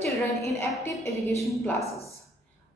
Children in active education classes.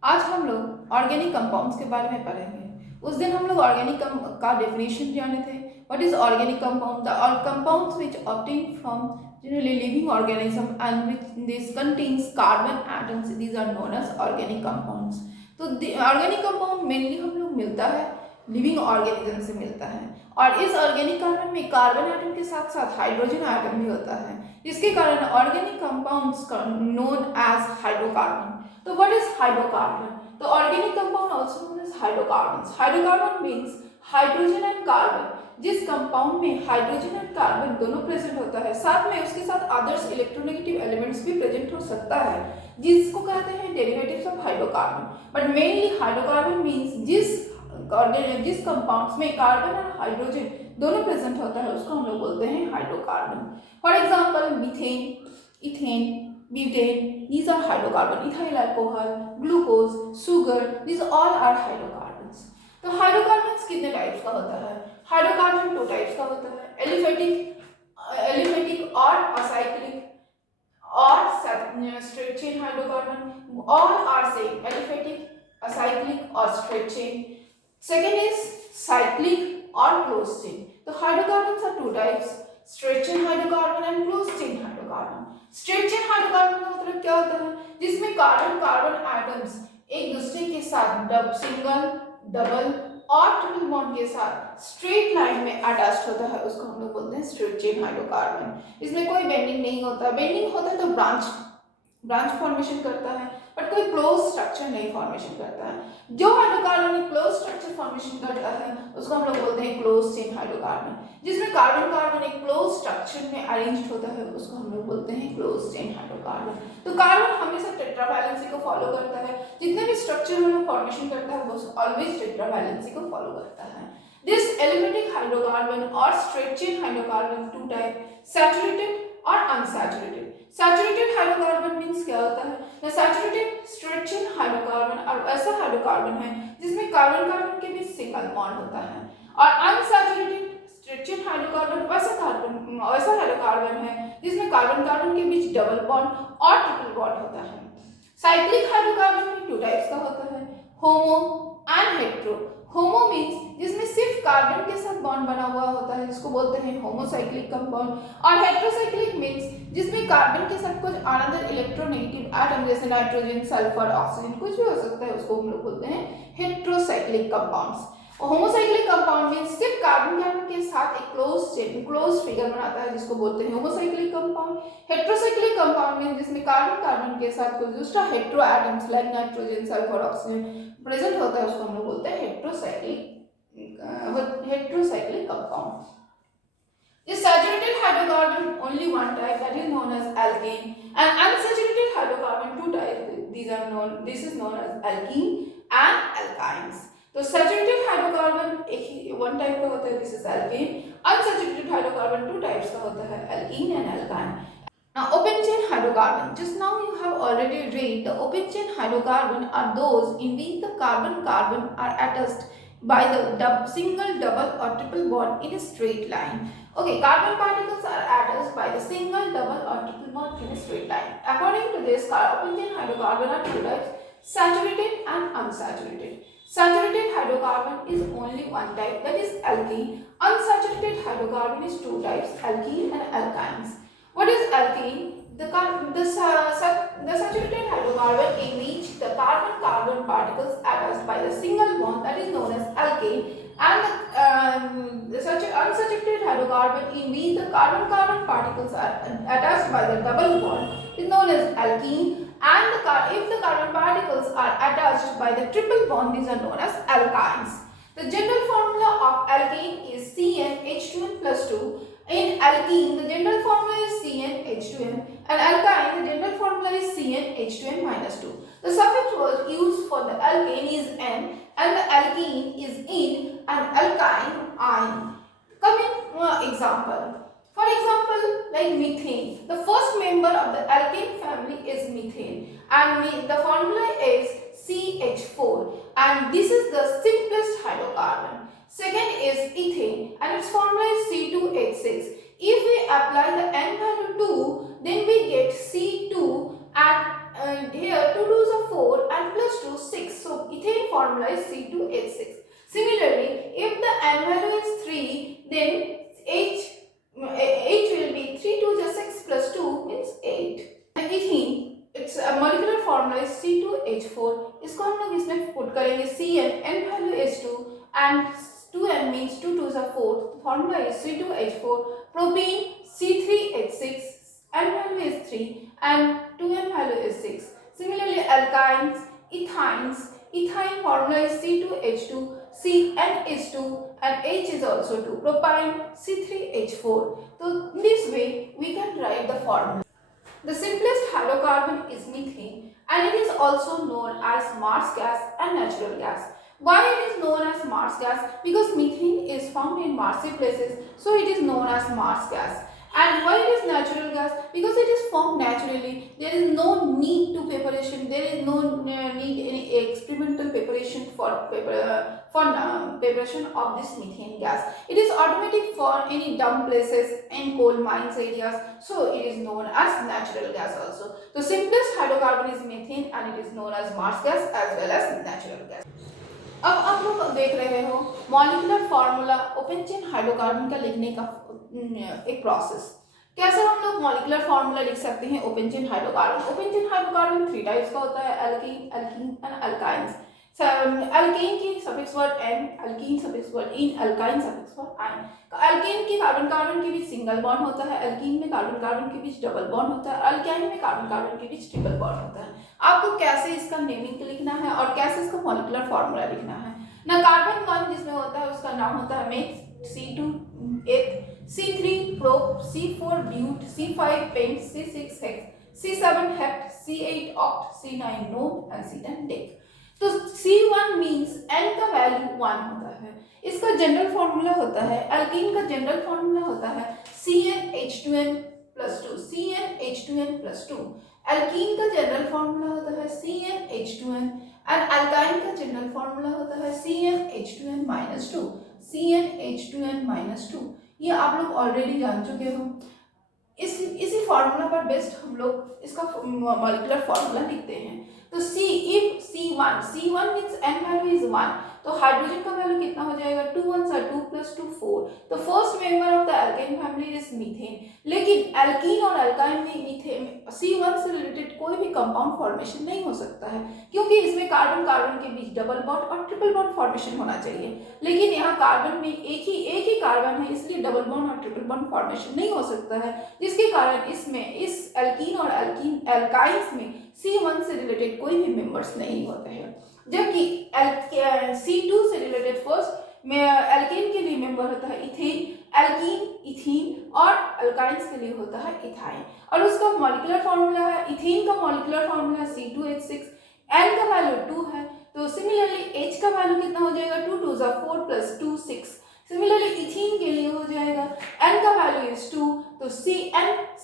आज हम लोग ऑर्गेनिक कंपाउंड्स के बारे में पढ़ेंगे। उस दिन हम लोग ऑर्गेनिक का डेफिनेशन जाने थे। What is organic compound? The compounds which obtained from generally living organism and which this contains carbon atoms, these are known as organic compounds। तो ऑर्गेनिक कंपाउंड मेनली हम लोग मिलता है लिविंग ऑर्गेनिज्म से मिलता है, और इस ऑर्गेनिक कार्बन में कार्बन एटम के साथ साथ हाइड्रोजन एटम भी होता है, जिसके कारण organic compounds known as hydrocarbon. तो व्हाट इज हाइड्रोकार्बन? तो organic compound also known as hydrocarbons. Hydrocarbon means hydrogen and carbon. जिस कंपाउंड में हाइड्रोजन एंड कार्बन दोनों प्रेजेंट होता है, साथ में उसके साथ अदर्स इलेक्ट्रोनेगेटिव एलिमेंट्स भी प्रेजेंट हो सकता है, जिसको कहते हैं derivatives of hydrocarbon. But mainly hydrocarbon means जिस कंपाउंड्स में कार्बन और हाइड्रोजन दोनों प्रेजेंट होता है उसको हम लोग बोलते हैं hydrocarbon. For example methane, ethane, butane, these are hydrocarbon। Ethyl alcohol, glucose, sugar, these all are hydrocarbons। तो हाइड्रोकार्बन्स कितने टाइप्स का होता है? हाइड्रोकार्बन 2 टाइप्स का होता है, एलिफेटिक और असाइक्लिक और straight chain hydrocarbon. All are same, aliphatic, acyclic और straight chain. Second is cyclic और क्लोज चेन। तो hydrocarbons are 2 types, straight chain hydrocarbon and close chain hydrocarbon. Straight chain hydrocarbon का मतलब क्या होता है? जिसमें कार्बन कार्बन एटम्स एक दूसरे के साथ सिंगल, डबल और ट्रिपल बॉन्ड के साथ स्ट्रेट लाइन में अटैच्ड होता है, उसको हम लोग बोलते हैं स्ट्रेट चेन हाइड्रोकार्बन। इसमें कोई बेंडिंग नहीं होता। बेंडिंग होता है तो ब्रांच फॉर्मेशन करता है, बट कोई क्लोज स्ट्रक्चर नहीं फॉर्मेशन करता है। जो हाइड्रोकार्बन क्लोज स्ट्रक्चर फॉर्मेशन करता है उसको हम लोग बोलते हैं क्लोज चेन हाइड्रोकार्बन। जिसमें कार्बन कार्बन एक क्लोज स्ट्रक्चर में अरेंज्ड होता है उसको हम लोग बोलते हैं क्लोज चेन हाइड्रोकार्बन। तो कार्बन हमेशा टेट्रावैलेंसी को फॉलो करता है। जितने भी स्ट्रक्चर में फॉर्मेशन करता है वो ऑलवेज टेट्रावैलेंसी को फॉलो करता है। दिस एलिफेटिक हाइड्रोकार्बन और straight chain hydrocarbon 2 type, saturated और अनसैचुरेटेड। सैचुरेटेड हाइड्रोकार्बन मींस क्या होता है? The saturated straight chain hydrocarbon और ऐसा हाइड्रोकार्बन है जिसमें कार्बन कार्बन के बीच सिंगल बॉन्ड होता है, और अनसैचुरेटेड स्ट्रेट चेन हाइड्रोकार्बन वैसा हाइड्रोकार्बन है जिसमें कार्बन कार्बन के बीच डबल बॉन्ड और ट्रिपल बॉन्ड होता है। साइक्लिक हाइड्रोकार्बन में 2 टाइप्स का होता है, होमो एंड हेट्रो। होमो मींस जिसमें सिर्फ कार्बन के साथ बॉन्ड बना हुआ होता है, जिसको बोलते हैं होमोसाइक्लिक कंपाउंड। और हेट्रोसाइक्लिक मींस जिसमें कार्बन के साथ कुछ अनदर इलेक्ट्रोनेगेटिव एटम जैसे नाइट्रोजन, सल्फर, ऑक्सीजन कुछ भी हो सकता है, उसको हम लोग बोलते हैं heterocyclic compounds. Homocyclic compound means सिर्फ कार्बन के साथ एक क्लोज फिगर बनाता है, जिसको बोलते हैं homocyclic compound. Heterocyclic compound means जिसमें कार्बन कार्बन के साथ कुछ दूसरा hetero atoms like nitrogen, sulphur, oxygen present होता है, उसको हम लोग बोलते हैं heterocyclic compound. This saturated hydrocarbon only one type, that is known as alkane, and unsaturated hydrocarbon 2 types. This is known as alkene and alkynes। तो saturated hydrocarbon one type का होता है, this is alkane. Unsaturated hydrocarbon 2 types का होता है, alkene and alkyne. Now open chain hydrocarbon, just now you have already read the open chain hydrocarbon are those in which the carbon are attached by the single, double or triple bond in a straight line। Okay, carbon particles are attached by the single, double or triple bond in a straight line। According to this, open chain hydrocarbon are 2 types, saturated and unsaturated। Saturated hydrocarbon is only one type, that is alkene। Unsaturated hydrocarbon is 2 types, alkene and alkynes। What is alkene? The saturated hydrocarbon in which the carbon particles attached by the single bond, that is known as alkane, and the unsaturated hydrocarbon in which the carbon particles are attached by the double bond is known as alkene, and if the carbon particles are attached by the triple bond, these are known as alkynes। The general formula of alkane is CnH2n plus 2। In alkene, the general formula is CnH2n, and alkyne, the general formula is CnH2n minus 2। The suffix was used for the alkane is n, and the alkene is in, and alkyne in। Coming example. For example, like methane, the first member of the alkane family is methane, and the formula is CH4, and this is the simplest hydrocarbon। Second is ethane, and its formula is C2H6। If we apply the n value 2, then we get C2 and C2H4, इसको हम लोग इसमें put करेंगे Cn, n value is 2 and 2n means 2 2s are 4, formula is C2H4, propene C3H6, n value is 3 and 2n value is 6. Similarly alkynes, ethynes, ethyne formula is C2H2, Cn is 2 and H is also 2, propyne C3H4. So in this way we can write the formula. The simplest hydrocarbon is methane and it is also known as Mars gas and natural gas. Why it is known as Mars gas? Because methane is found in Marsy places, so it is known as Mars gas. And why it is natural gas? Because it is formed naturally. There is no need to preparation. There is no need any experimental preparation for preparation of this methane gas. It is automatic for any dump places in coal mines areas. So it is known as natural gas also. The simplest hydrocarbon is methane and it is known as Mars gas as well as natural gas. अब आप लोग देख रहे हो molecular formula open chain hydrocarbon का लिखने का एक प्रोसेस। कैसे हम लोग मॉलिक्यूलर फार्मूला लिख सकते हैं open chain hydrocarbon? Open chain hydrocarbon 3 types का होता है, alkene, alkene and alkynes. Alkene की suffix word ane, alkene suffix word ene, alkyne suffix word yne. Alkene की कार्बन कार्बन के बीच सिंगल बॉन्ड होता है, एल्कीन में कार्बन कार्बन के बीच डबल बॉन्ड होता है, अल्काइन में कार्बन कार्बन के बीच ट्रिपल बॉन्ड होता है। आपको कैसे इसका नेमिंग लिखना है और कैसे इसका मॉलिक्यूलर फार्मूला लिखना है ना। कार्बन 1 जिसमें होता है उसका नाम होता है meth, C2 eth, C3 prop, C4 but, C5 pent, C6 hex, C7 hept, C8 oct, C9 non and C10 dec. तो C1 मींस n का वैल्यू 1 होता है। इसका जनरल फार्मूला होता है, एल्कीन का जनरल फार्मूला होता है CnH2n+2, CnH2n+2। एल्कीन का जनरल फार्मूला होता है CnH2n एंड अल्काइन का जनरल फार्मूला होता है CnH2n-2, CnH2n-2। ये आप लोग ऑलरेडी जान चुके हो। इसी फार्मूला पर बेस्ड हम लोग इसका मॉलिक्यूलर फार्मूला लिखते हैं। तो if C1 means n value is 1, तो हाइड्रोजन का वैल्यू कितना हो जाएगा? 2 1s are 2 + 2 4। तो first member of the alkene family is methane. लेकिन एल्कीन और अल्काइन में मीथेन C1 से रिलेटेड कोई भी कंपाउंड फॉर्मेशन नहीं हो सकता है, क्योंकि इसमें कार्बन कार्बन के बीच डबल बॉन्ड और ट्रिपल बॉन्ड फॉर्मेशन होना चाहिए। लेकिन यहाँ कार्बन में एक ही कार्बन है, इसलिए डबल बॉन्ड और ट्रिपल बॉन्ड फॉर्मेशन नहीं हो सकता है, जिसके कारण इसमें इस एल्कीन और अल्काइंस में C1 से रिलेटेड कोई भी मेंबर्स नहीं होते हैं। जबकि C2 से रिलेटेड फर्स्ट में एल्केन के लिए मेंबर होता है इथेन, एल्कीन, इथीन और अल्काइंस के लिए होता है इथाइन। और उसका मॉलिक्यूलर फार्मूला है, इथीन का मॉलिक्यूलर फार्मूला C2H6, n का वैल्यू 2 है, तो सिमिलरली H का वैल्यू कितना हो जाएगा? 2 2s are 4 + 2 6। सिमिलरली इथीन के लिए हो जाएगा n का वैल्यू इज 2, तो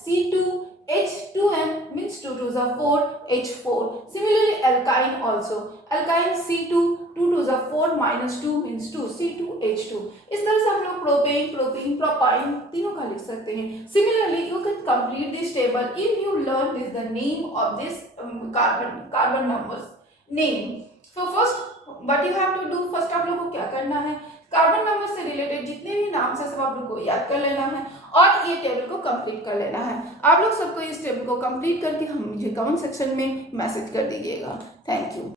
C2H2n means 2 2s are 4 H4। Similarly alkyne also, alkyne C2 2 2s are 4 - 2 means 2 C2H2। इस तरह से हम लोग प्रोपेन, प्रोपाइन तीनों का लिख सकते हैं। Similarly you can complete this table if you learn this the name of this carbon numbers name। So first what you have to do, first आप लोगों को क्या करना है, कार्बन नंबर से रिलेटेड जितने भी नाम से सब आप लोग को याद कर लेना है और ये टेबल को कंप्लीट कर लेना है। आप लोग सबको इस टेबल को कंप्लीट करके हम मुझे कमेंट सेक्शन में मैसेज कर दीजिएगा। Thank you.